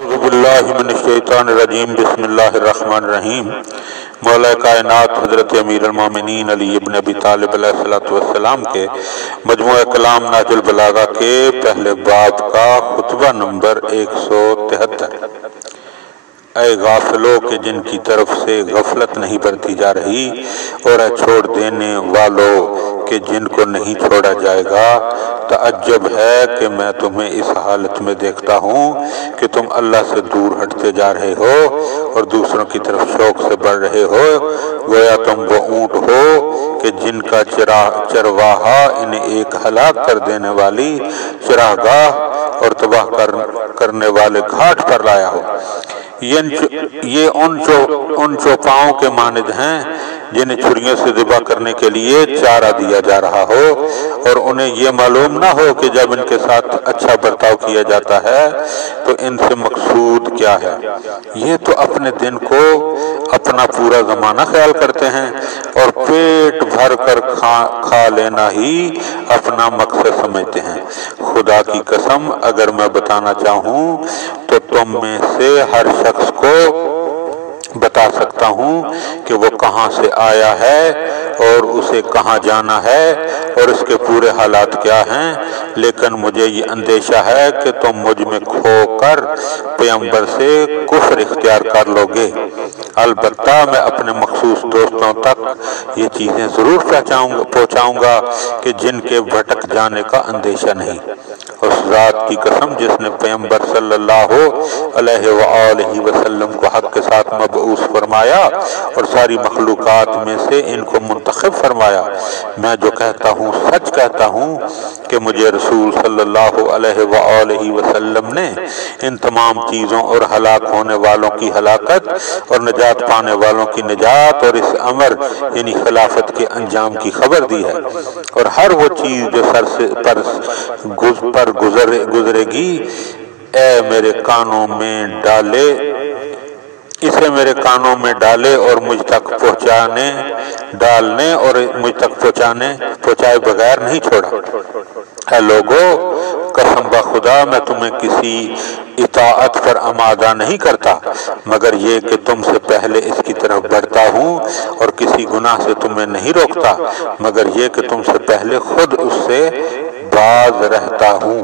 बिस्मिल्लाहिर्रहमानिर्रहीम बिस्मिल्लाहिर्रहमानिर्रहीम। मौला कायनात हज़रत अमीरुल मोमिनीन अली इब्न अबी तालिब अलैहिस्सलातु वस्सलाम के मजमूए कलाम नाजुल बलागा के पहले बाब का खुतबा नंबर 173। ऐ गाफिलों के जिनकी तरफ से गफलत नहीं बरती जा रही, और ऐ छोड़ देने वालों के जिनको नहीं छोड़ा जाएगा। तअज्जुब है कि मैं तुम्हें इस हालत में देखता हूँ कि तुम अल्लाह से दूर हटते जा रहे हो और दूसरों की तरफ शौक से बढ़ रहे हो। गोया तुम वो ऊँट हो कि जिनका चरवाहा इन्हें एक हलाक कर देने वाली चरागाह और तबाह करने वाले घाट पर लाया हो। ये उन चौपाओं के मानिद हैं जिन्हें छुरियों से ज़िबा करने के लिए चारा दिया जा रहा हो और उन्हें ये मालूम ना हो कि जब इनके साथ अच्छा बर्ताव किया जाता है तो इनसे मकसूद क्या है। ये तो अपने दिन को अपना पूरा ज़माना ख्याल करते हैं और पेट भर कर खा लेना ही अपना मकसद समझते हैं। खुदा की कसम, अगर मैं बताना चाहूँ तो तुम में से हर शख्स को बता सकता हूँ कि वो कहाँ से आया है और उसे कहाँ जाना है और इसके पूरे हालात क्या हैं। लेकिन मुझे ये अंदेशा है कि तुम मुझ में खोकर पैगंबर से कुफ्र इख्तियार कर लोगे। अलबत्ता मैं अपने मखसूस दोस्तों तक ये चीज़ें ज़रूर पहुँचाऊँगा कि जिनके भटक जाने का अंदेशा नहीं। उस ज़ात की कसम जिसने पैगंबर सल्लल्लाहु अलैहि वसल्लम को हक़ के साथ मबऊस फरमाया और सारी मखलूक़ात में से इनको मुंतखब फरमाया, मैं जो कहता हूँ सच कहता हूँ कि मुझे रसूल सल्लल्लाहु अलैहि वसल्लम ने इन तमाम चीज़ों और हलाक होने वालों की हलाकत और निजात पाने वालों की निजात और इस अमर यानी खिलाफत के अंजाम की खबर दी है। और हर वो चीज़ जो सर से पर गुजरेगी मेरे कानों में डाले, इसे मेरे कानों में डाले और मुझ तक पहुँचाए बगैर नहीं छोड़ा। है लोगो, कसम खुदा मैं तुम्हें किसी इताअत पर आमादा नहीं करता मगर ये कि तुमसे पहले इसकी तरफ बढ़ता हूँ, और किसी गुनाह से तुम्हें नहीं रोकता मगर ये कि तुमसे पहले खुद उससे बाज रहता हूँ।